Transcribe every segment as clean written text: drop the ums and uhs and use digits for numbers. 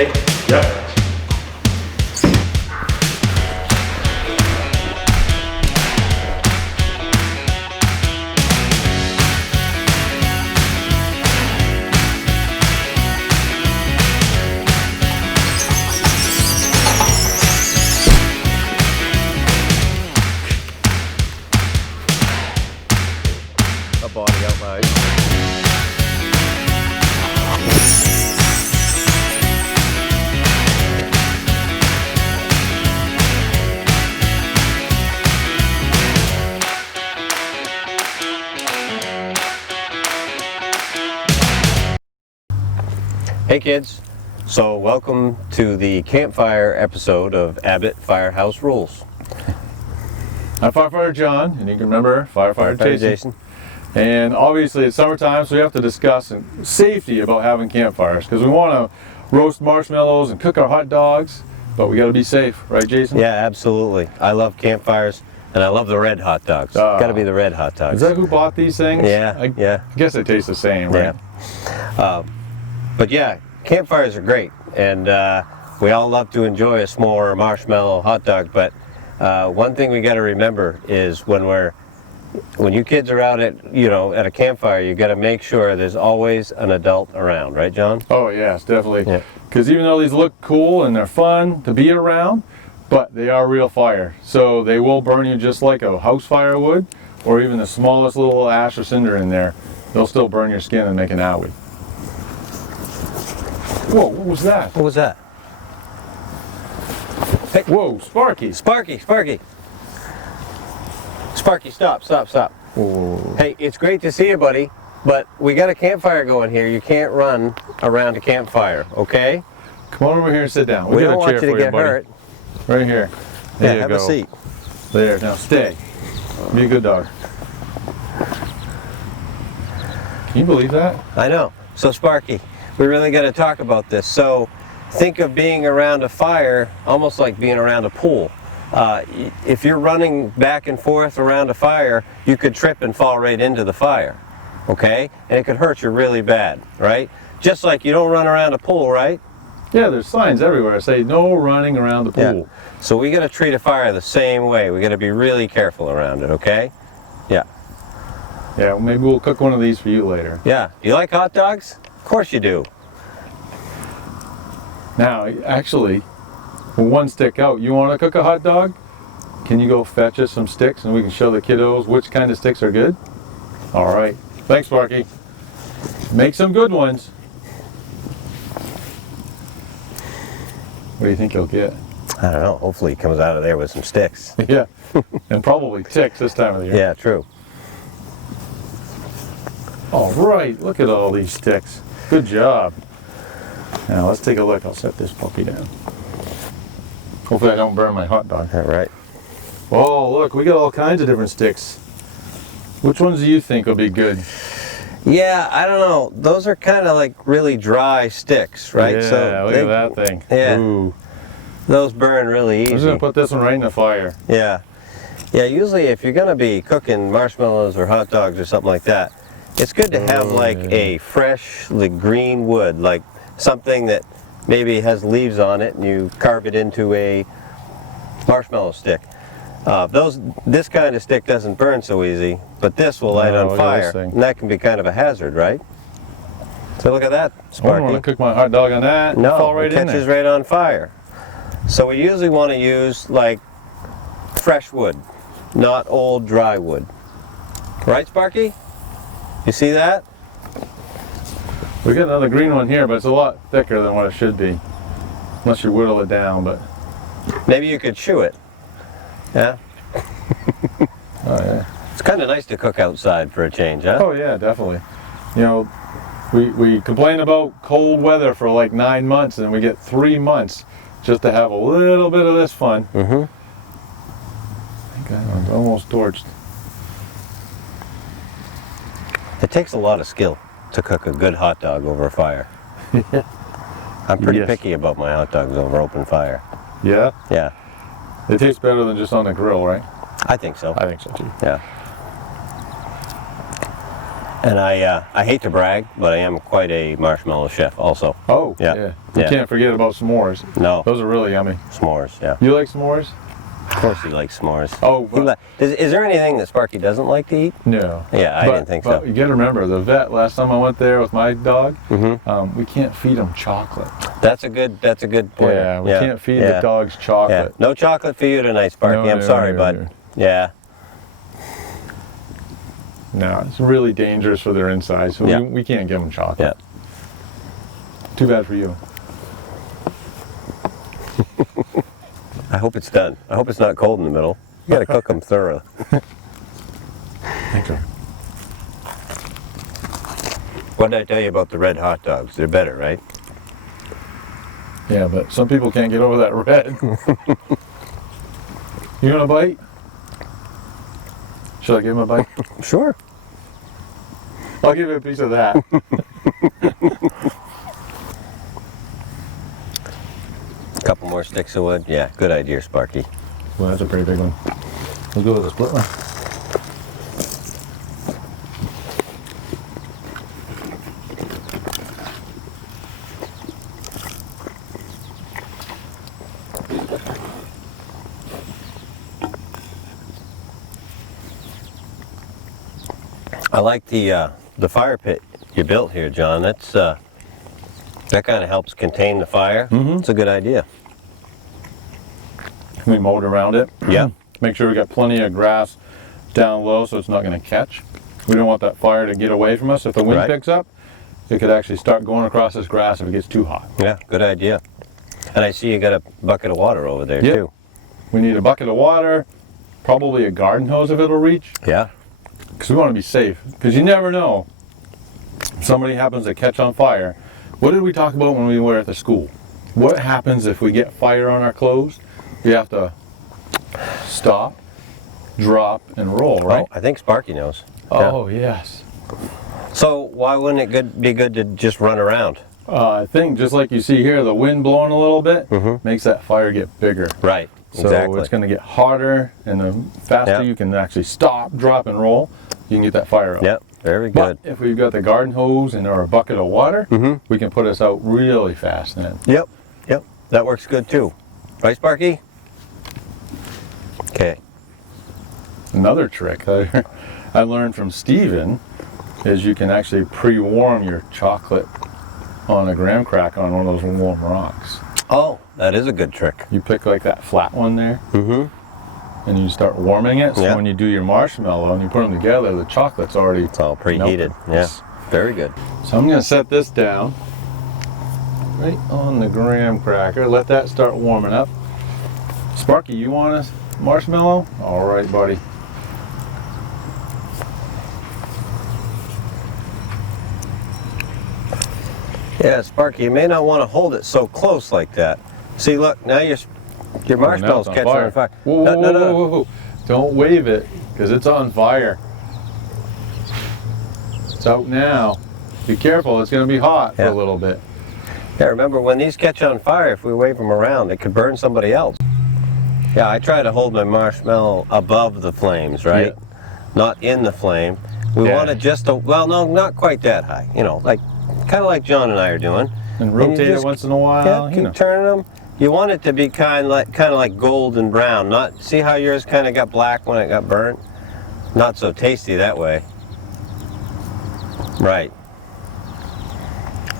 Ready? Yep. A body out loud. Hey kids, so welcome to the Campfire episode of Abbott Firehouse Rules. I'm Firefighter John, and you can remember Firefighter Jason. And obviously it's summertime, so we have to discuss safety about having campfires, because we want to roast marshmallows and cook our hot dogs, but we got to be safe, right Jason? Yeah, absolutely. I love campfires, and I love the red hot dogs. Got to be the red hot dogs. Is that who bought these things? Yeah, I yeah. guess they taste the same, right? Yeah. But yeah, campfires are great, and we all love to enjoy a s'more or marshmallow hot dog, but one thing we got to remember is when you kids are out at a campfire, you got to make sure there's always an adult around, right John? Oh yes, definitely. Yeah. Because even though these look cool and they're fun to be around, but they are real fire. So they will burn you just like a house fire would, or even the smallest little ash or cinder in there. They'll still burn your skin and make an owie. Whoa, what was that? What was that? Hey, whoa, Sparky. Sparky, Sparky. Sparky, stop. Whoa. Hey, it's great to see you, buddy, but we got a campfire going here. You can't run around a campfire, okay? Come on over here and sit down. We got don't a want chair you to for get buddy. hurt. Right here. There you have go. a seat. There, now stay. Be a good dog. Can you believe that? I know. So Sparky, we really got to talk about this. So think of being around a fire almost like being around a pool. If you're running back and forth around a fire, you could trip and fall right into the fire, okay? And it could hurt you really bad, right? Just like you don't run around a pool, right? Yeah, there's signs everywhere that say no running around the pool. Yeah. So we got to treat a fire the same way. We got to be really careful around it, okay? Yeah. Yeah, well, maybe we'll cook one of these for you later. Yeah. You like hot dogs? Of course you do. Now, actually, with one stick out, you want to cook a hot dog? Can you go fetch us some sticks and we can show the kiddos which kind of sticks are good? All right. Thanks, Sparky. Make some good ones. What do you think he'll get? I don't know. Hopefully he comes out of there with some sticks. Yeah, and probably ticks this time of the year. Yeah, true. All right, look at all these sticks. Good job. Now let's take a look. I'll set this puppy down. Hopefully I don't burn my hot dog. All right. Oh, look, we got all kinds of different sticks. Which ones do you think will be good? Yeah, I don't know. Those are kind of like really dry sticks, right? Yeah, look at that thing. Yeah. Ooh. Those burn really easy. I'm just going to put this one right in the fire. Yeah. Yeah, usually if you're going to be cooking marshmallows or hot dogs or something like that, it's good to have like a fresh green wood, like something that maybe has leaves on it and you carve it into a marshmallow stick. This kind of stick doesn't burn so easy, but this will light on fire, and that can be kind of a hazard, right? So look at that, Sparky. I don't want to cook my hot dog on that. No, fall right it catches in there. right on fire. So we usually want to use like fresh wood, not old dry wood. Right, Sparky? You see that? We got another green one here, but it's a lot thicker than what it should be. Unless you whittle it down, but... Maybe you could chew it. Yeah? Oh, yeah. It's kind of nice to cook outside for a change, huh? Oh, yeah, definitely. You know, we complain about cold weather for like 9 months, and we get 3 months just to have a little bit of this fun. Mm-hmm. I think that one's almost torched. It takes a lot of skill to cook a good hot dog over a fire. I'm pretty picky about my hot dogs over open fire. Yeah? Yeah. They taste better than just on the grill, right? I think so. I think so too. Yeah. And I hate to brag, but I am quite a marshmallow chef also. Oh, Yeah. yeah. You Yeah. can't forget about s'mores. No. Those are really yummy. S'mores, yeah. You like s'mores? Of course he likes s'mores. Oh, Is there anything that Sparky doesn't like to eat? no. Yeah, I didn't think so. But you got to remember, the vet, last time I went there with my dog, Mm-hmm. we can't feed him chocolate. That's a good point. Yeah, we can't feed the dogs Yeah. chocolate. No chocolate for you tonight, Sparky. No, I'm no, sorry, no, bud. no. Yeah. No, it's really dangerous for their insides, so Yeah. we can't give them chocolate. Yeah. Too bad for you. I hope it's done. I hope it's not cold in the middle. You gotta cook them thorough. Thank you. What did I tell you about the red hot dogs? They're better, right? Yeah, but some people can't get over that red. You want a bite? Should I give him a bite? Sure. I'll give you a piece of that. A couple more sticks of wood. Yeah, good idea, Sparky. Well, that's a pretty big one. We'll go with a split one. I like the fire pit you built here, John. That's that kind of helps contain the fire. Mhm. It's a good idea. We mowed around it. Yeah. Make sure we got plenty of grass down low so it's not going to catch. We don't want that fire to get away from us. If the wind Right. picks up, it could actually start going across this grass if it gets too hot. Yeah, good idea. And I see you got a bucket of water over there Yep. too. We need a bucket of water, probably a garden hose if it'll reach, Yeah. because we want to be safe. Because you never know. If somebody happens to catch on fire. What did we talk about when we were at the school? What happens if we get fire on our clothes? We have to stop, drop, and roll, right? Oh, I think Sparky knows. Oh, yes. So why wouldn't it be good to just run around? I think just like you see here, the wind blowing a little bit makes that fire get bigger. Right. So Exactly. it's going to get hotter, and the faster Yeah. you can actually stop, drop, and roll, you can get that fire out. Yep. Very But good. if we've got the garden hose and or a bucket of water, we can put us out really fast then. Yep. Yep. That works good too. Right, Sparky? Okay. Another trick I learned from Steven is you can actually pre-warm your chocolate on a graham cracker on one of those warm rocks. Oh, that is a good trick. You pick like that flat one there, Mm-hmm. and you start warming it. So Yeah. when you do your marshmallow and you put them together, the chocolate's already It's all preheated. melted. Yeah. Yes. Very good. So I'm going to set this down right on the graham cracker. Let that start warming up. Sparky, you want a marshmallow? All right, buddy. Yeah, Sparky, you may not want to hold it so close like that. See, look, now your marshmallow's Now it's catching on fire. Whoa, No, no, whoa, no. whoa, whoa. Don't wave it, because it's on fire. It's out now. Be careful, it's going to be hot for Yeah. a little bit. Yeah, remember when these catch on fire, if we wave them around, it could burn somebody else. Yeah, I try to hold my marshmallow above the flames, right? Yeah. Not in the flame. We Yeah. want it just a, well, no, not quite that high. You know, like kind of like John and I are doing. And you rotate it just- once in a while. Yeah, you keep know. turning them. You want it to be kind of like golden brown. Not see how yours kind of got black when it got burnt. Not so tasty that way. Right.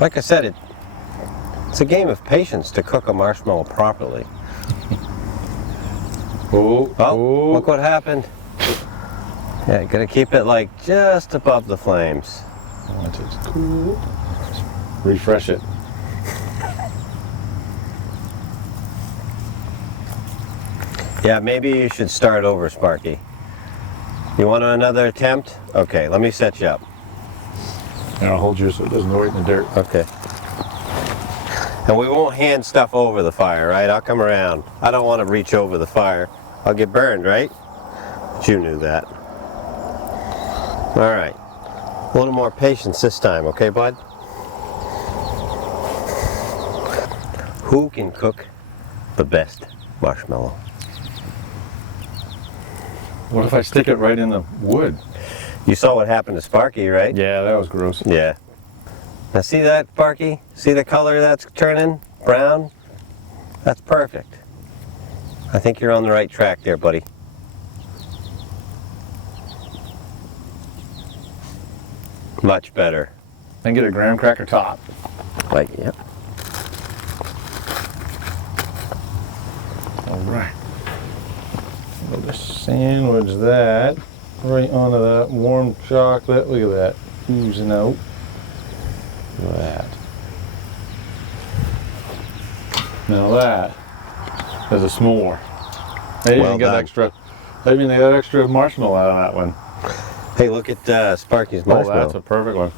Like I said, it's a game of patience to cook a marshmallow properly. Oh, Oh, look what happened. Yeah, you gotta keep it like just above the flames. Once it's cool, refresh it. Yeah, maybe you should start over, Sparky. You want another attempt? Okay, let me set you up. And I'll hold yours so it doesn't go right in the dirt. Okay. And we won't hand stuff over the fire, right? I'll come around. I don't want to reach over the fire. I'll get burned, right? But you knew that. All right. A little more patience this time, okay, bud? Who can cook the best marshmallow? What if I stick it right in the wood? You saw what happened to Sparky, right? Yeah, that was gross. Yeah. Now see that, Sparky? See the color that's turning? Brown? That's perfect. I think you're on the right track there, buddy. Much better. And get a graham cracker top. Like, yep. All right. We'll just sandwich that right onto that warm chocolate. Look at that oozing out. Look at that. Now that is a s'more. They Well even got done. extra. I mean, they got extra marshmallow out of that one. Hey, look at Sparky's Oh, marshmallow. that's a perfect one.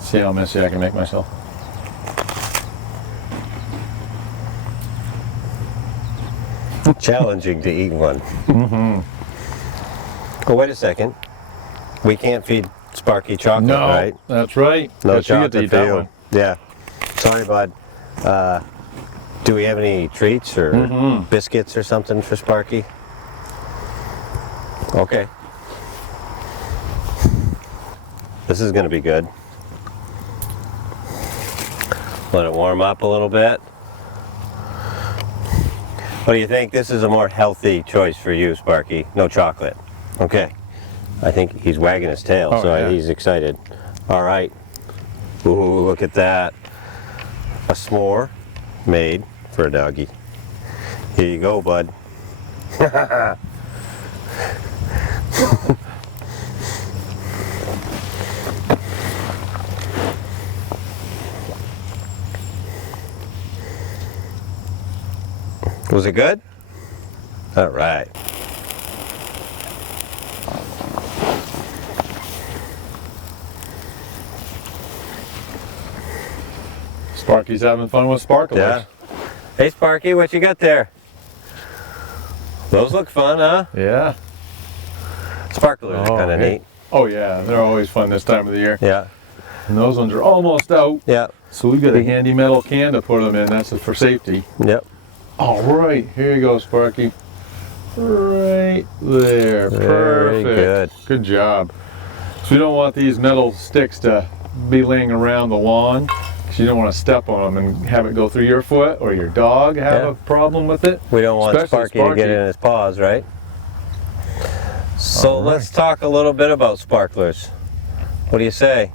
See how messy I can make myself. Challenging to eat one. Oh, wait a second. We can't feed Sparky chocolate, No, right? that's right. No Guess you get to chocolate eat for that you. one. Yeah. Sorry, bud. Do we have any treats or biscuits or something for Sparky? Okay. This is going to be good. Let it warm up a little bit. What do you think? This is a more healthy choice for you, Sparky. No chocolate. Okay. I think he's wagging his tail, Oh, so yeah. he's excited. All right. Ooh, look at that. A s'more made for a doggy. Here you go, bud. Was it good? All right. Sparky's having fun with sparklers. Yeah. Hey, Sparky, what you got there? Those look fun, huh? Yeah. Sparklers are kind of okay. neat. Oh yeah, they're always fun this time of the year. Yeah. And those ones are almost out. Yeah. So we've got a handy metal can to put them in. That's for safety. Yep. All right, here you go, Sparky. Right there. Very Perfect. Good job. So we don't want these metal sticks to be laying around the lawn, because you don't want to step on them and have it go through your foot or your dog have Yeah. a problem with it. We don't want Especially Sparky to get in his paws, right? So All right. let's talk a little bit about sparklers. What do you say?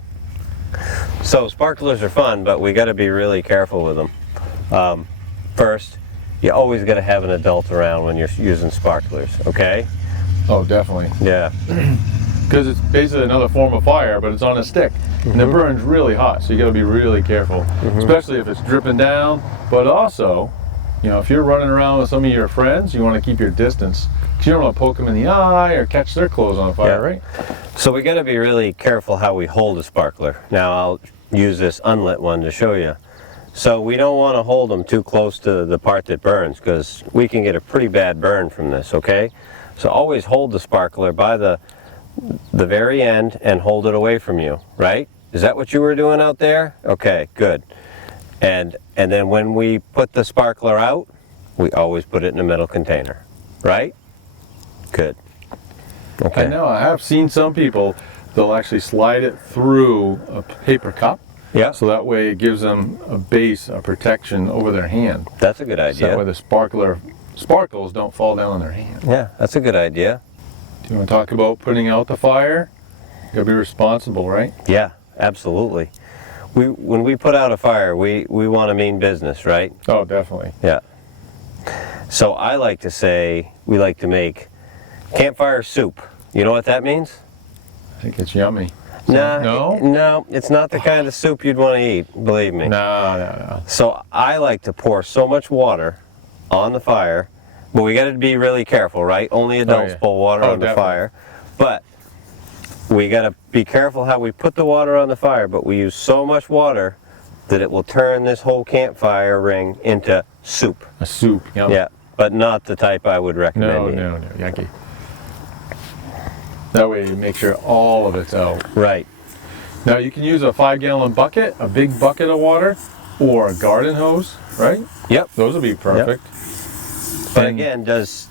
So sparklers are fun, but we got to be really careful with them. First, you always got to have an adult around when you're using sparklers, okay? Oh, definitely. Yeah. Because it's basically another form of fire, but it's on a stick. And it burns really hot, so you got to be really careful, especially if it's dripping down. But also, you know, if you're running around with some of your friends, you want to keep your distance, because you don't want to poke them in the eye or catch their clothes on fire, Yeah. right? So we got to be really careful how we hold a sparkler. Now I'll use this unlit one to show you. So we don't want to hold them too close to the part that burns, because we can get a pretty bad burn from this, okay? So always hold the sparkler by the very end and hold it away from you, right? Is that what you were doing out there? Okay, good. And then when we put the sparkler out, we always put it in a metal container, right? Good. Okay. I know, I have seen some people, they'll actually slide it through a paper cup, Yeah, so that way it gives them a base, a protection over their hand. that's a good So that way idea. the sparkles don't fall down on their hand. Yeah, that's a good idea. Do you want to talk about putting out the fire? You gotta be responsible, right? Yeah, absolutely. When we put out a fire, we want to mean business, right? Oh, definitely. Yeah. So I like to say we like to make campfire soup. You know what that means? I think it's yummy. No, no, it's not the kind of soup you'd want to eat, believe me. No. So I like to pour so much water on the fire, but we got to be really careful, right? Only adults yeah. pour water Oh, on the definitely. fire. But we got to be careful how we put the water on the fire, but we use so much water that it will turn this whole campfire ring into soup. A soup, yum. Yeah, but not the type I would recommend. No, yucky. That way you make sure all of it's out. Right. Now you can use a 5-gallon bucket, a big bucket of water, or a garden hose, right? Yep. Those would be perfect. But And- again, does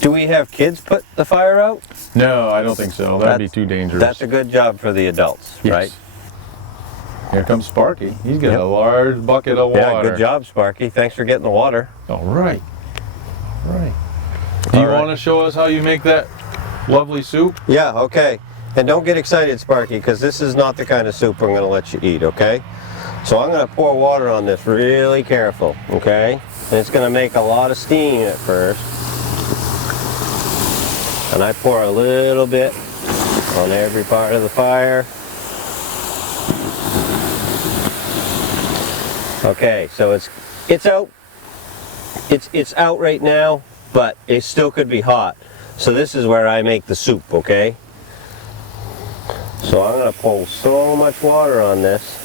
Do we have kids put the fire out? No, I don't think so. That'd be too dangerous. That's a good job for the adults, Yes. right? Here comes Sparky. He's got Yep. a large bucket of water. Yeah, good job, Sparky. Thanks for getting the water. All right. All right. Do you All right. want to show us how you make that lovely soup? Yeah, okay. And don't get excited, Sparky, because this is not the kind of soup I'm going to let you eat, okay? So I'm going to pour water on this really careful, okay? And it's going to make a lot of steam at first. And I pour a little bit on every part of the fire. Okay, so it's out. It's out right now, but it still could be hot. So this is where I make the soup, okay? So I'm going to pour so much water on this,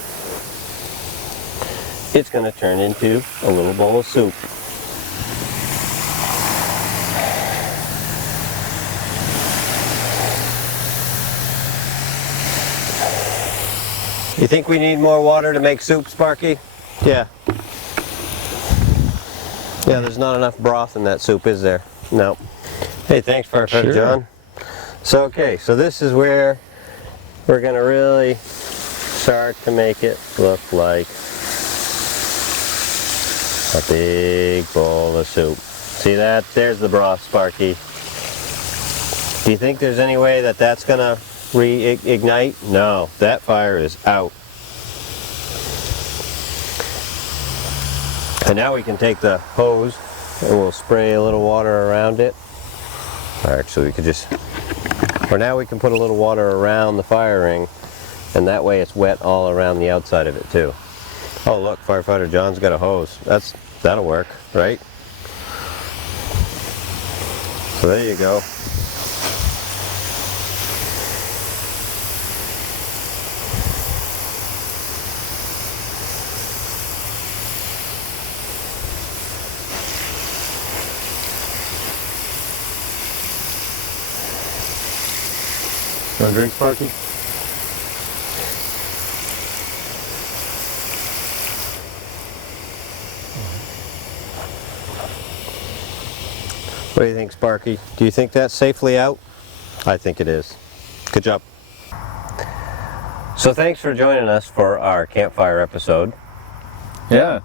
it's going to turn into a little bowl of soup. You think we need more water to make soup, Sparky? Yeah. Yeah, there's not enough broth in that soup, is there? No. Hey, thanks, Firefighter Sure. John. So, okay, so this is where we're going to really start to make it look like a big bowl of soup. See that? There's the broth, Sparky. Do you think there's any way that that's going to reignite? No, that fire is out. And now we can take the hose and we'll spray a little water around it. Or actually, we could just, or now we can put a little water around the fire ring, and that way it's wet all around the outside of it too. Oh look, Firefighter John's got a hose. That'll work, right? So there you go. You want a drink, Sparky? What do you think, Sparky? Do you think that's safely out? I think it is. Good job. So thanks for joining us for our campfire episode. Yeah.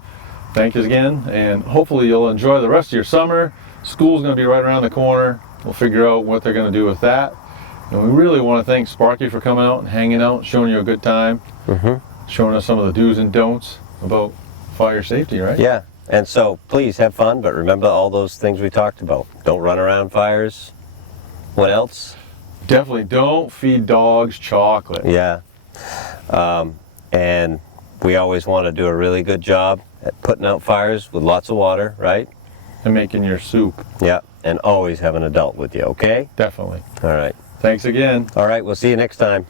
Thank you again, and hopefully you'll enjoy the rest of your summer. School's going to be right around the corner. We'll figure out what they're going to do with that. And we really want to thank Sparky for coming out and hanging out, showing you a good time, showing us some of the do's and don'ts about fire safety, right? Yeah, and so please have fun, but remember all those things we talked about. Don't run around fires. What else? Definitely don't feed dogs chocolate. Yeah. And we always want to do a really good job at putting out fires with lots of water, right? And making your soup. Yeah, and always have an adult with you, okay? Definitely. All right. Thanks again. All right, we'll see you next time.